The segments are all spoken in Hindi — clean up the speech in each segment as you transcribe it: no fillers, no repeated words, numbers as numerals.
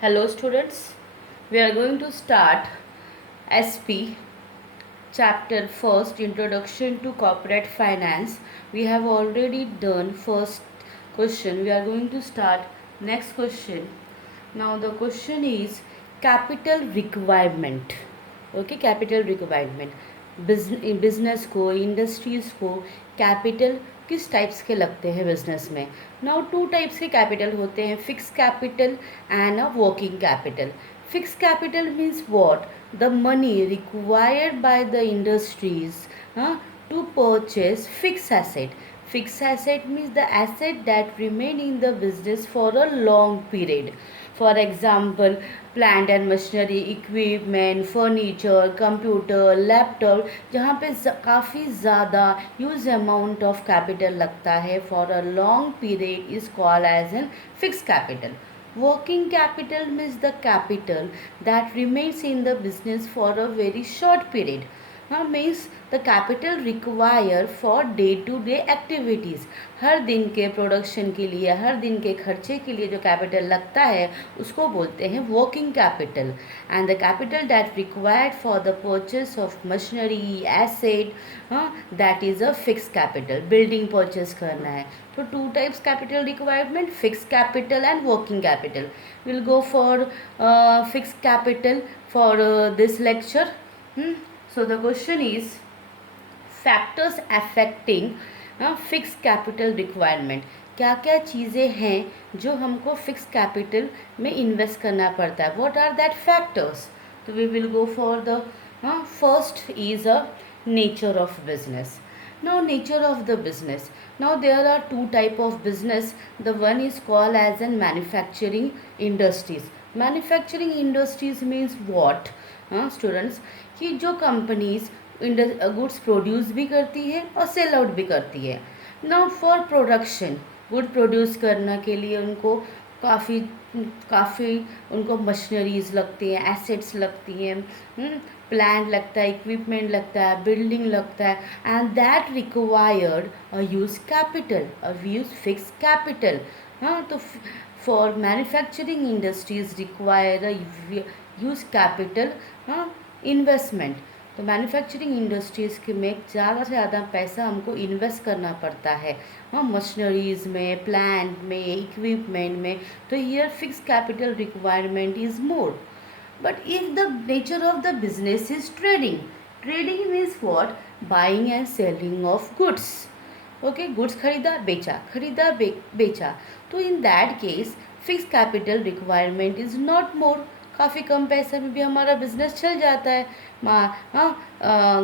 Hello students, we are going to start SP chapter first, Introduction to Corporate Finance. We have already done first question. We are going to start next question. Now the question is capital requirement. Okay, capital requirement. Business को, इंडस्ट्रीज़ को कैपिटल किस टाइप्स के लगते हैं बिजनेस में? नाउ टू टाइप्स के कैपिटल होते हैं, fix capital and a working capital. Fix capital means what? the money required by the industries to purchase fixed asset. Fixed asset means the asset that remain in the business for a long period. For example, plant and machinery, equipment, furniture, computer, laptop, जहाँ पे काफ़ी ज़्यादा यूज अमाउंट ऑफ कैपिटल लगता है for a long period is called as an fixed capital. Working capital means the capital that remains in the business for a very short period. Means the capital required for day to day activities. हर दिन के प्रोडक्शन के लिए, हर दिन के खर्चे के लिए जो कैपिटल लगता है उसको बोलते हैं working capital. And the capital that required for the purchase of machinery asset, that is a fix capital. Building purchase करना है तो two types capital requirement, fixed capital and working capital. We'll go for fixed capital for this lecture. So the question is factors affecting fixed capital requirement. क्या क्या चीज़ें हैं जो हमको फिक्स कैपिटल में इन्वेस्ट करना पड़ता है? What are that factors? So we will go for the first is a nature of business. Now nature of the business. Now there are two type of business. The one is called as an manufacturing industries. Manufacturing industries means what? Students, कि जो कंपनीज गुड्स प्रोड्यूस भी करती है और सेल आउट भी करती है. Now for production, good produce करने के लिए उनको काफ़ी काफ़ी उनको मशीनरीज लगती हैं, एसेट्स लगती हैं, प्लांट लगता है, इक्विपमेंट लगता है, बिल्डिंग लगता है, and that required huge capital, huge fix capital. तो for manufacturing industries require huge capital investment. तो मैन्युफैक्चरिंग इंडस्ट्रीज़ के में ज़्यादा से ज़्यादा पैसा हमको इन्वेस्ट करना पड़ता है मशीनरीज़ में, प्लांट में, इक्विपमेंट में. तो here fix capital requirement is more. But if the nature of the business is trading, trading means what? Buying and selling of goods. Okay, goods खरीदा बेचा, खरीदा बेचा. तो in that case fix capital requirement is not more. काफ़ी कम पैसे में भी हमारा बिजनेस चल जाता है.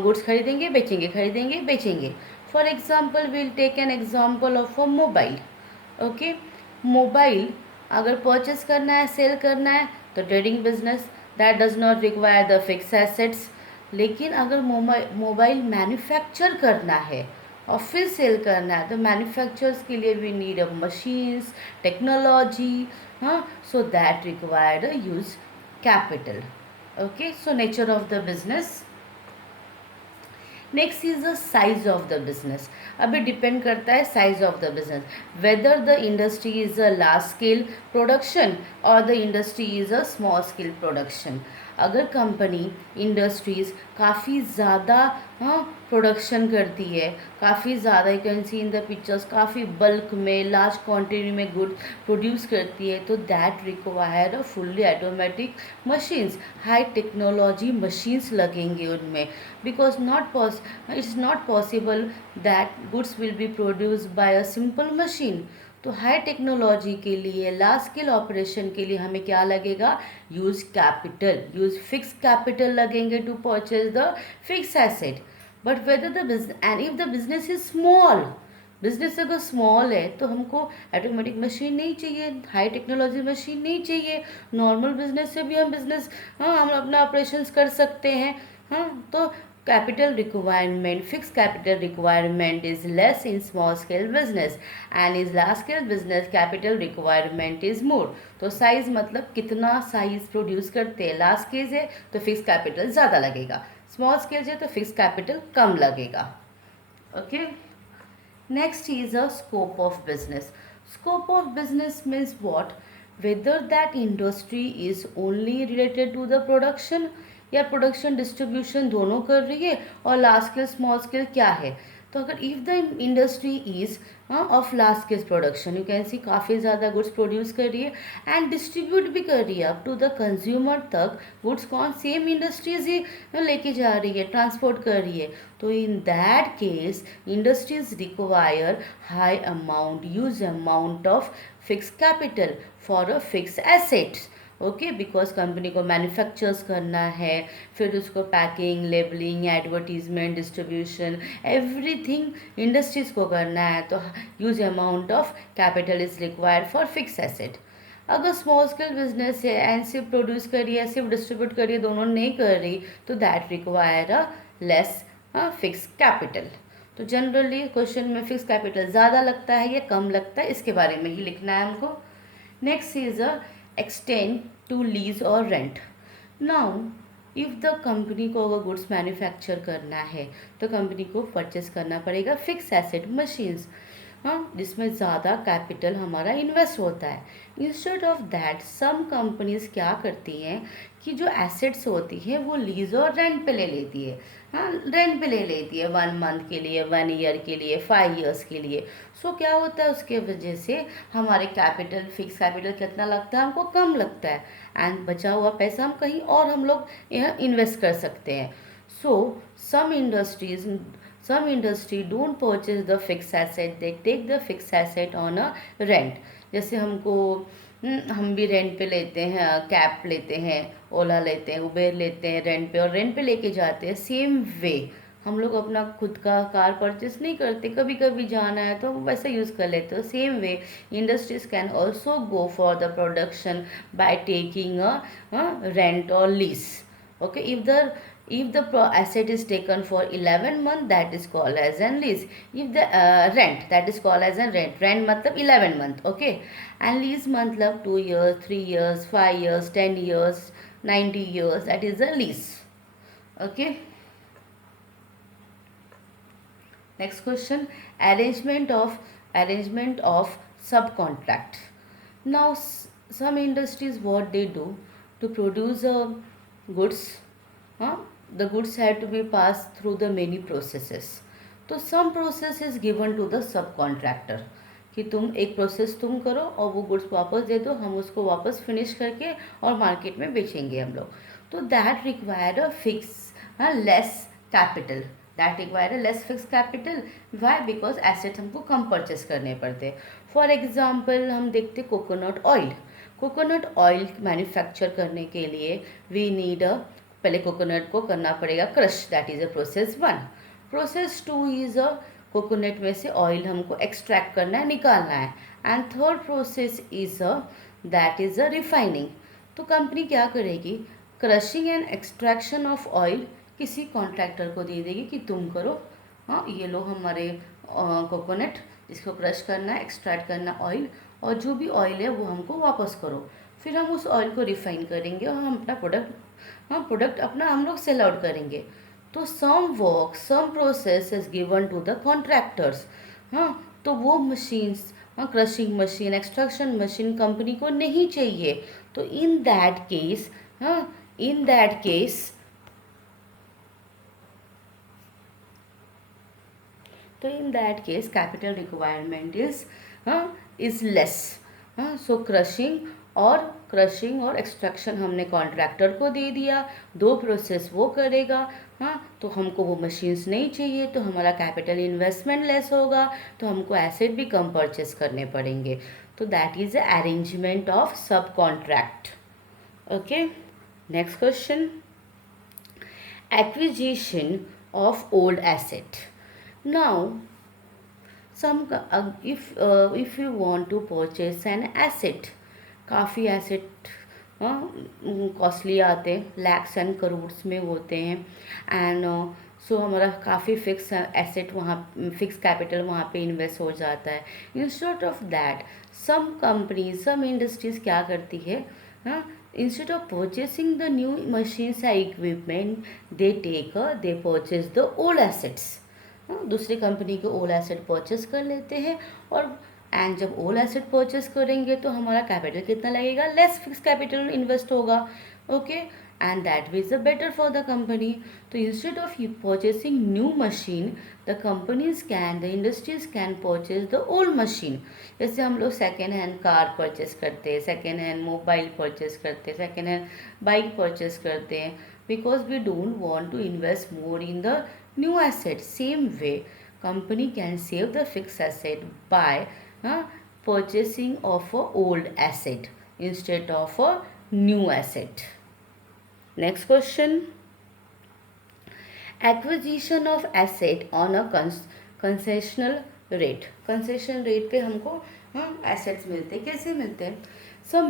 गुड्स खरीदेंगे बेचेंगे, खरीदेंगे बेचेंगे. For example will take an example of a mobile. Okay, mobile अगर परचेस करना है, सेल करना है तो trading business, that does not require the fix assets. लेकिन अगर मोबाइल मैन्युफैक्चर करना है और फिर सेल करना है तो मैन्युफैक्चरर्स के लिए we need a machines, technology, so that required a use capital. Okay, so nature of the business. Next is the size of the business. अभी डिपेंड करता है size of the business, whether the industry is a large scale production और the industry is a small scale production. अगर कंपनी इंडस्ट्रीज काफ़ी ज़्यादा प्रोडक्शन करती है, काफ़ी ज़्यादा, you can see in the pictures, काफ़ी बल्क में, लार्ज क्वांटिटी में गुड प्रोड्यूस करती है तो that require a fully automatic machines. High technology machines लगेंगे उनमें, because it's not possible that goods will be produced by a simple machine. तो हाई टेक्नोलॉजी के लिए, लार्ज स्केल ऑपरेशन के लिए हमें क्या लगेगा? Huge capital, huge fix capital लगेंगे to purchase the fix asset. But whether the business and if the business is small, business अगर स्मॉल है तो हमको ऑटोमेटिक मशीन नहीं चाहिए, हाई टेक्नोलॉजी मशीन नहीं चाहिए. नॉर्मल बिजनेस से भी हम बिजनेस हम अपना ऑपरेशंस कर सकते हैं. तो capital requirement, fixed capital requirement is less in small scale business and is large scale business capital requirement is more. तो साइज मतलब कितना साइज प्रोड्यूस करते हैं. लार्ज स्केल है तो फिक्स कैपिटल ज़्यादा लगेगा, स्मॉल स्केल है तो फिक्स कैपिटल कम लगेगा. Okay, next is a scope of business. Scope of business means what? whether that industry is only related to the production या प्रोडक्शन डिस्ट्रीब्यूशन दोनों कर रही है, और लार्ज स्केल स्मॉल स्केल क्या है. तो अगर if the industry is of large scale production, you can सी काफ़ी ज़्यादा गुड्स प्रोड्यूस कर रही है एंड डिस्ट्रीब्यूट भी कर रही है अप टू द कंज्यूमर तक, गुड्स कौन सेम इंडस्ट्रीज ही लेके जा रही है, ट्रांसपोर्ट कर रही है. तो in that case industries require high amount, use amount of fix capital for a fix assets. Okay, because company को मैन्युफैक्चर्स करना है, फिर उसको packing, labelling, advertisement, distribution, everything industries को करना है. तो huge amount of capital is required for fix asset. अगर स्मॉल स्केल बिजनेस है एंड सिर्फ प्रोड्यूस करिए या सिर्फ डिस्ट्रीब्यूट करिए, दोनों नहीं कर रही, तो that require a less fix capital. तो जनरली क्वेश्चन में फिक्स कैपिटल ज़्यादा लगता है या कम लगता है, इसके बारे में ही लिखना है हमको. Next is a extend to lease और rent. Now if the company को अगर गुड्स मैन्युफैक्चर करना है तो कंपनी को परचेस करना पड़ेगा फिक्स एसेट मशीन्स, हाँ, जिसमें ज़्यादा कैपिटल हमारा इन्वेस्ट होता है. Instead of that some companies क्या करती हैं कि जो एसेट्स होती हैं वो लीज और रेंट पे ले लेती है. हाँ, रेंट पे ले लेती है 1 मंथ के लिए, 1 ईयर के लिए, 5 ईयर्स के लिए. सो क्या होता है, उसके वजह से हमारे कैपिटल, फिक्स कैपिटल कितना लगता है, हमको कम लगता है, एंड बचा हुआ पैसा हम कहीं और हम लोग यहाँ इन्वेस्ट कर सकते हैं. सो some industry don't purchase the fixed asset, they take the fixed asset on a rent. जैसे हमको हम भी रेंट पे लेते हैं, कैब लेते हैं, ओला लेते हैं, उबेर लेते हैं रेंट पे, और रेंट पे लेके जाते हैं. सेम वे हम लोग अपना खुद का कार परचेस नहीं करते, कभी कभी जाना है तो वैसे यूज़ कर लेते हो. Same way industries can also go for the production by taking a rent और lease. Okay, if the asset is taken for 11 month, that is called as an lease. If the rent, that is called as an rent matlab 11 month. Okay, and lease matlab 2 years, 3 years, 5 years, 10 years, 90 years, that is a lease. Okay, next question, arrangement of subcontract. Now some industries, what they do to produce goods, the goods had to be passed through the many processes. तो some process is given to the subcontractor कि तुम एक प्रोसेस तुम करो और वो गुड्स वापस दे दो, हम उसको वापस फिनिश करके और मार्केट में बेचेंगे हम लोग. तो that require a fix less capital, that require a less fix capital. Why? Because assets हमको कम परचेस करने पड़ते. फॉर एग्जाम्पल हम देखते coconut oil. Coconut oil manufacture करने के लिए वी नीड पहले कोकोनट को करना पड़ेगा crush, that is a process 1. Process 2 is a coconut में से ऑयल हमको एक्सट्रैक्ट करना है, निकालना है. And third process is that is a refining. तो कंपनी क्या करेगी, crushing and extraction of oil किसी कॉन्ट्रैक्टर को दे देगी कि तुम करो. हाँ, ये लो हमारे कोकोनट, जिसको क्रश करना है, एक्सट्रैक्ट करना ऑयल, और जो भी ऑयल है वो हमको वापस करो. फिर हम उस ऑयल को रिफाइन करेंगे और हम अपना प्रोडक्ट अपना हम लोग सेल आउट करेंगे. तो some work, some process is given to the contractors. हाँ, तो वो machines, crushing machine, extraction machine company को नहीं चाहिए. तो in that case capital requirement is less. So crushing और एक्सट्रैक्शन हमने कॉन्ट्रैक्टर को दे दिया, 2 प्रोसेस वो करेगा. हाँ, तो हमको वो मशीन्स नहीं चाहिए, तो हमारा कैपिटल इन्वेस्टमेंट लेस होगा, तो हमको एसेट भी कम परचेस करने पड़ेंगे. तो दैट इज़ अरेंजमेंट ऑफ सब contract. Okay, next question, acquisition of old asset. Now if you want to purchase an asset, काफ़ी एसेट कॉस्टली आते हैं, लैक्स एंड करोड्स में होते हैं. एंड सो हमारा काफ़ी फिक्स एसेट वहाँ, फिक्स कैपिटल वहाँ पे इन्वेस्ट हो जाता है. Instead of that some companies, some industries क्या करती है, instead of purchasing the new machines या equipment, they purchase the old assets. दूसरी कंपनी के ओल्ड एसेट परचेस कर लेते हैं और एंड जब ओल्ड एसेट परचेस करेंगे तो हमारा कैपिटल कितना लगेगा, लेस फिक्स कैपिटल इन्वेस्ट होगा. Okay, and that way is a better for the company. तो instead of purchasing new machine, the industries can purchase the old machine. जैसे हम लोग सेकेंड हैंड कार परचेस करते हैं, सेकेंड हैंड मोबाइल परचेस करते हैं, सेकेंड हैंड बाइक परचेस करते हैं, because we don't want to invest more in the new asset. Same way, company can save the fixed asset by purchasing of a old asset instead of a new asset. Next question. Acquisition of asset on a concessional rate. Concession rate पे हमको assets मिलते हैं. कैसे मिलते हैं? Some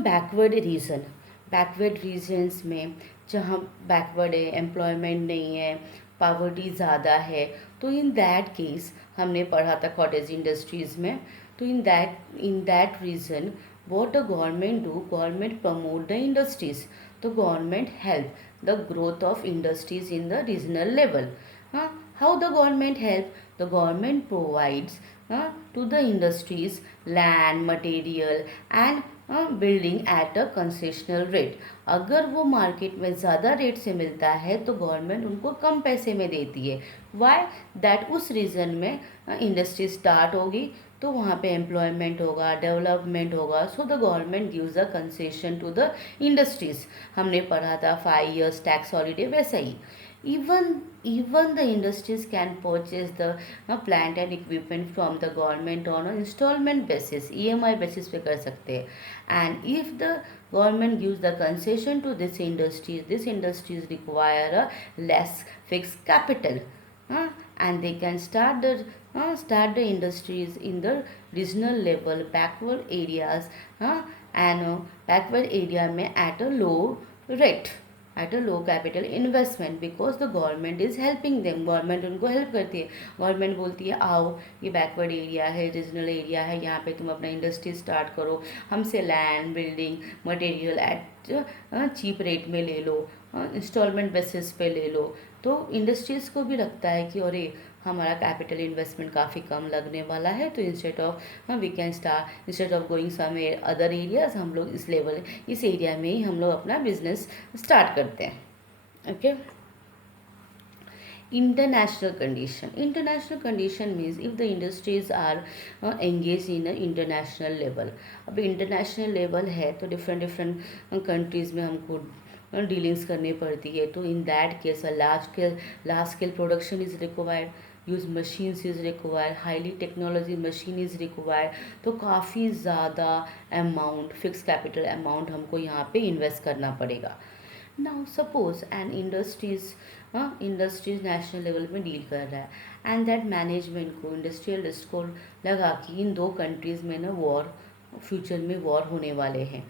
बैकवर्ड रीजन्स में जहाँ बैकवर्ड है, एम्प्लॉयमेंट नहीं है, पावर्टी ज़्यादा है, तो इन दैट केस हमने पढ़ा था कॉटेज इंडस्ट्रीज़ में. तो in that reason what the government do, government promote the industries. The government help the growth of industries in the regional level. How the government help? The government provides to the industries land, material and building at a concessional rate. अगर वो मार्केट में ज़्यादा रेट से मिलता है तो गवर्नमेंट उनको कम पैसे में देती है. वाई दैट, उस रीज़न में इंडस्ट्री स्टार्ट होगी तो वहाँ पे एम्प्लॉयमेंट होगा, डेवलपमेंट होगा. So the government gives a concession to the industries. हमने पढ़ा था 5 years टैक्स हॉलीडे, वैसा ही. Even the industries can purchase the plant and equipment from the government on an installment basis, EMI basis पे कर सकते हैं. And if the government gives the concession to this industries require a less fixed capital, and they can start the industries in the regional level backward areas, and backward area में at a low rate, at a low capital investment, because the government is helping them. Government उनको हेल्प करती है. गवर्नमेंट बोलती है आओ, ये बैकवर्ड एरिया है, रीजनल एरिया है, यहाँ पे तुम अपना इंडस्ट्री स्टार्ट करो, हमसे land, building, material at cheap rate में ले लो, इंस्टॉलमेंट बेसिस पे ले लो. तो इंडस्ट्रीज़ को भी लगता है कि अरे हमारा कैपिटल इन्वेस्टमेंट काफ़ी कम लगने वाला है, तो instead of going some other areas, हम लोग इस एरिया में ही हम लोग अपना बिजनेस स्टार्ट करते हैं. Okay. International condition means if the industries are engaged in an international level. अब इंटरनेशनल लेवल है तो डिफरेंट कंट्रीज़ में हमको डीलिंग्स करनी पड़ती है. तो in that case large scale production is required, use machines is required, highly technology machine is required. तो काफ़ी ज़्यादा अमाउंट, फिक्स कैपिटल अमाउंट हमको यहाँ पे इन्वेस्ट करना पड़ेगा. Now suppose an industries national level में डील कर रहा है, एंड दैट मैनेजमेंट को, इंडस्ट्रियलिस्ट को लगा कि इन दो कंट्रीज़ में ना फ्यूचर में वॉर होने वाले हैं.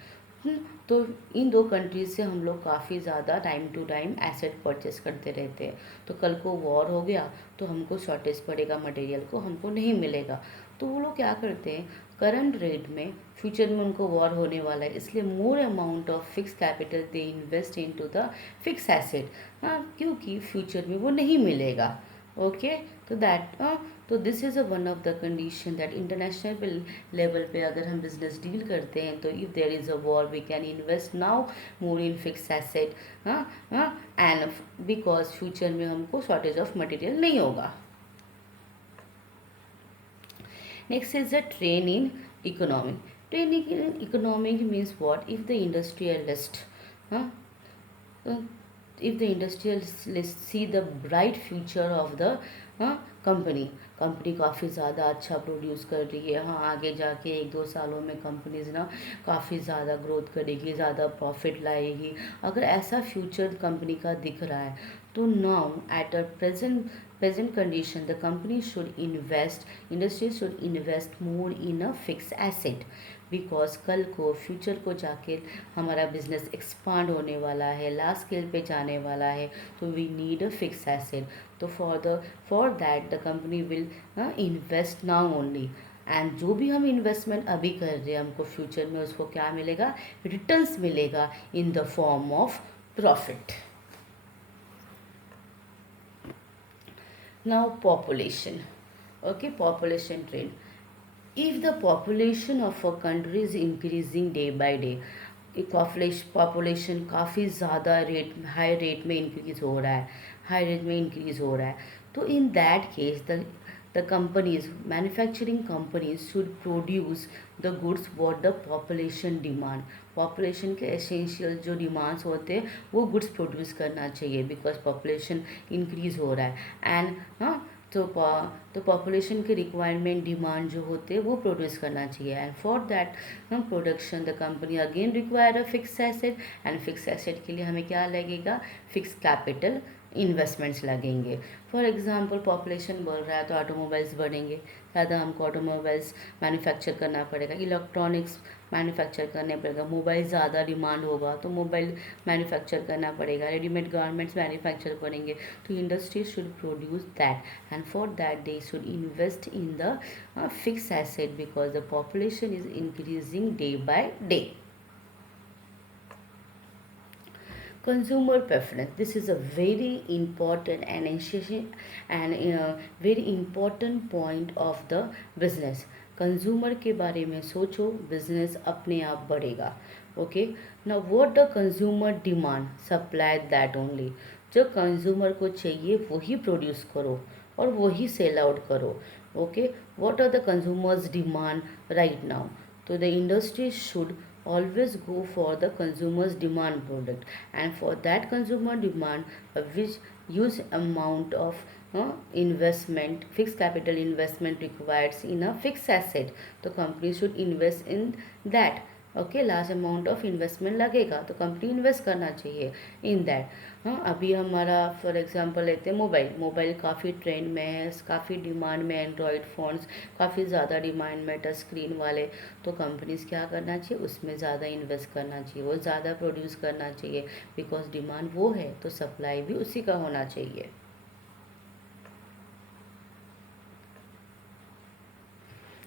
तो इन दो कंट्रीज से हम लोग काफ़ी ज़्यादा time to time asset purchase करते रहते हैं. तो कल को वॉर हो गया तो हमको शॉर्टेज पड़ेगा, मटेरियल को हमको नहीं मिलेगा. तो वो लोग क्या करते हैं, करंट रेट में फ्यूचर में उनको वॉर होने वाला है, इसलिए more amount of fix capital they invest in to the fix asset, क्योंकि फ्यूचर में वो नहीं मिलेगा. ओके. तो this is one of the condition that international level पे अगर हम बिजनेस डील करते हैं तो if there is a war we can invest now more in fix asset, and because future में हमको शॉर्टेज ऑफ मटेरियल नहीं होगा. Next is the trend in economy. Train in economic means what? If the industrialist, if the industrialists see the bright future of the company काफ़ी ज़्यादा अच्छा प्रोड्यूस कर रही है, आगे जाके 1-2 सालों में कंपनीज ना काफ़ी ज़्यादा ग्रोथ करेगी, ज़्यादा प्रॉफिट लाएगी. अगर ऐसा फ्यूचर कंपनी का दिख रहा है तो now at a present condition the company should invest, industry should invest more in a fixed asset, because कल को फ्यूचर को जाके हमारा बिजनेस एक्सपांड होने वाला है, लार्ज स्केल पे जाने वाला है, तो we need a fix asset. तो for that the company will invest now only, and जो भी हम इन्वेस्टमेंट अभी कर रहे हैं हमको फ्यूचर में उसको क्या मिलेगा, रिटर्न्स मिलेगा in the form of profit. Now population. Okay, population trend. if the population of a country is increasing day by day, population काफ़ी ज़्यादा रेट हाई रेट में इंक्रीज़ हो रहा है, हाई रेट में इंक्रीज़ हो रहा है, तो in that case the companies manufacturing companies should produce the goods what the population demand. Population के एसेंशियल जो डिमांड्स होते हैं वो गुड्स प्रोड्यूस करना चाहिए, बिकॉज पॉपुलेशन इंक्रीज़ हो रहा है एंड तो पॉपुलेशन के रिक्वायरमेंट डिमांड जो होते हैं वो प्रोड्यूस करना चाहिए। And for that production the company again require a fix asset, and fix asset के लिए हमें क्या लगेगा, फिक्स कैपिटल इन्वेस्टमेंट्स लगेंगे। फॉर एग्जांपल पॉपुलेशन बढ़ रहा है तो ऑटोमोबाइल्स बढ़ेंगे, ज़्यादा हमको ऑटोमोबाइल्स मैन्युफैक्चर करना पड़ेगा, इलेक्ट्रॉनिक्स मैन्युफैक्चर करने पड़ेगा, मोबाइल ज़्यादा डिमांड होगा तो मोबाइल मैन्युफैक्चर करना पड़ेगा, रेडीमेड गारमेंट्स मैन्युफैक्चर करेंगे, तो industry should produce that and for that they should invest in the fix asset because the population is increasing day by day. Consumer preference, this is a very important and very important point of the business। Consumer के बारे में सोचो, बिजनेस अपने आप बढ़ेगा। Okay, now what the consumer demand, supply that only. जो कंज्यूमर को चाहिए वही प्रोड्यूस करो और वही सेल आउट करो। Okay, what are the consumers demand right now, तो the industry should always go for the consumer's demand product, and for that consumer demand which huge amount of investment, fixed capital investment required in a fixed asset, तो company should invest in that। Okay, large amount of investment लगेगा तो कंपनी इन्वेस्ट करना चाहिए इन दैट। हाँ, अभी हमारा फॉर एग्जांपल लेते हैं मोबाइल काफ़ी ट्रेंड में है, काफ़ी डिमांड में, एंड्रॉयड फ़ोन्स काफ़ी ज़्यादा डिमांड में, टच स्क्रीन वाले, तो कंपनीज क्या करना चाहिए, उसमें ज़्यादा इन्वेस्ट करना चाहिए, वो ज़्यादा प्रोड्यूस करना चाहिए, बिकॉज डिमांड वो है तो सप्लाई भी उसी का होना चाहिए।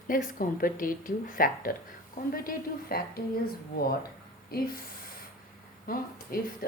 Next, competitive factor. Competitive factor is what if if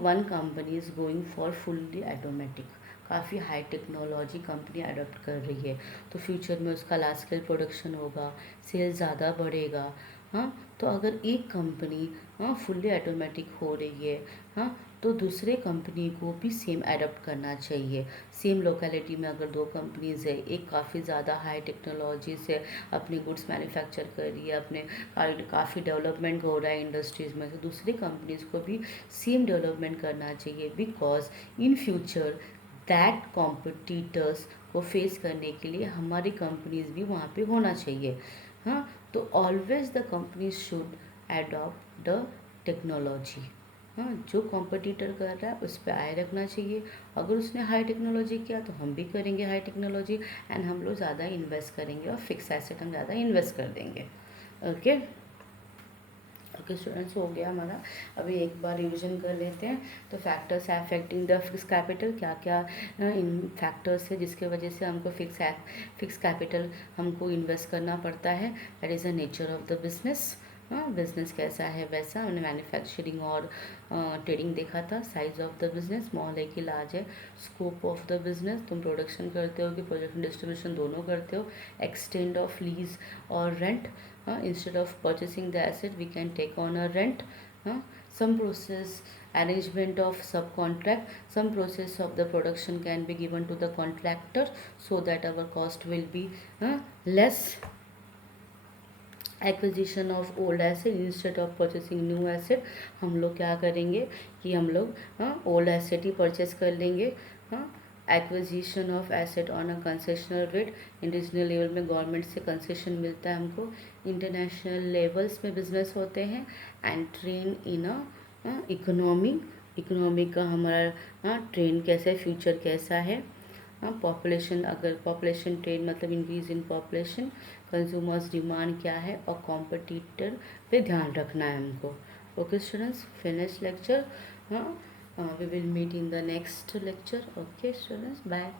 one company is going for fully automatic, काफ़ी हाई टेक्नोलॉजी कंपनी अडोप्ट कर रही है, तो फ्यूचर में उसका लार्ज स्केल प्रोडक्शन होगा, सेल ज़्यादा बढ़ेगा। हाँ, तो अगर एक कंपनी फुल्ली ऑटोमेटिक हो रही है, हाँ, तो दूसरे कंपनी को भी सेम अडोप्ट करना चाहिए। सेम लोकेलिटी में अगर दो कंपनीज है, एक काफ़ी ज़्यादा हाई टेक्नोलॉजी से अपने गुड्स मैन्युफैक्चर कर रही है, अपने काफ़ी डेवलपमेंट हो रहा है इंडस्ट्रीज़ में, तो दूसरी कंपनीज को भी सेम डेवलपमेंट करना चाहिए, because in future that competitors को फेस करने के लिए हमारी कंपनीज भी वहाँ पे होना चाहिए। हाँ, तो always the companies should adopt the technology. हाँ, जो कॉम्पिटिटर कर रहा है उस पर आए रखना चाहिए, अगर उसने हाई टेक्नोलॉजी किया तो हम भी करेंगे हाई टेक्नोलॉजी, एंड हम लोग ज़्यादा इन्वेस्ट करेंगे और फिक्स एसेट हम ज़्यादा इन्वेस्ट कर देंगे। ओके ओके स्टूडेंट्स, हो गया हमारा। अभी एक बार रिविजन कर लेते हैं। तो factors affecting the fix capital, क्या क्या इन फैक्टर्स है जिसके वजह से हमको फिक्स कैपिटल हमको इन्वेस्ट करना पड़ता है। That is the nature of the business. Business कैसा है वैसा, हमने मैन्युफैक्चरिंग और ट्रेडिंग देखा था। Size of the business, small है कि लार्ज है। स्कोप ऑफ द बिजनेस, तुम प्रोडक्शन करते हो कि प्रोडक्शन डिस्ट्रीब्यूशन दोनों करते हो। एक्सटेंड ऑफ लीज और rent, instead of purchasing the asset we can take on a rent. Some process arrangement of subcontract, some process of the production can be given to the contractor so that our cost will be less। Acquisition of old asset, instead of purchasing new asset, हम लोग क्या करेंगे कि हम लोग ओल्ड एसेट ही परचेस कर लेंगे। Acquisition of asset on a concessional rate, international level में गवर्नमेंट से कंसेशन मिलता है हमको, इंटरनेशनल लेवल्स में बिजनेस होते हैं। And trend in a economy का हमारा ट्रेन कैसा, फ्यूचर कैसा है। पॉपुलेशन, अगर पॉपुलेशन ट्रेंड मतलब increase in population, consumers demand क्या है और कॉम्पिटिटर पे ध्यान रखना है हमको। Okay students, finish lecture. We will meet in the next lecture. Okay students, bye.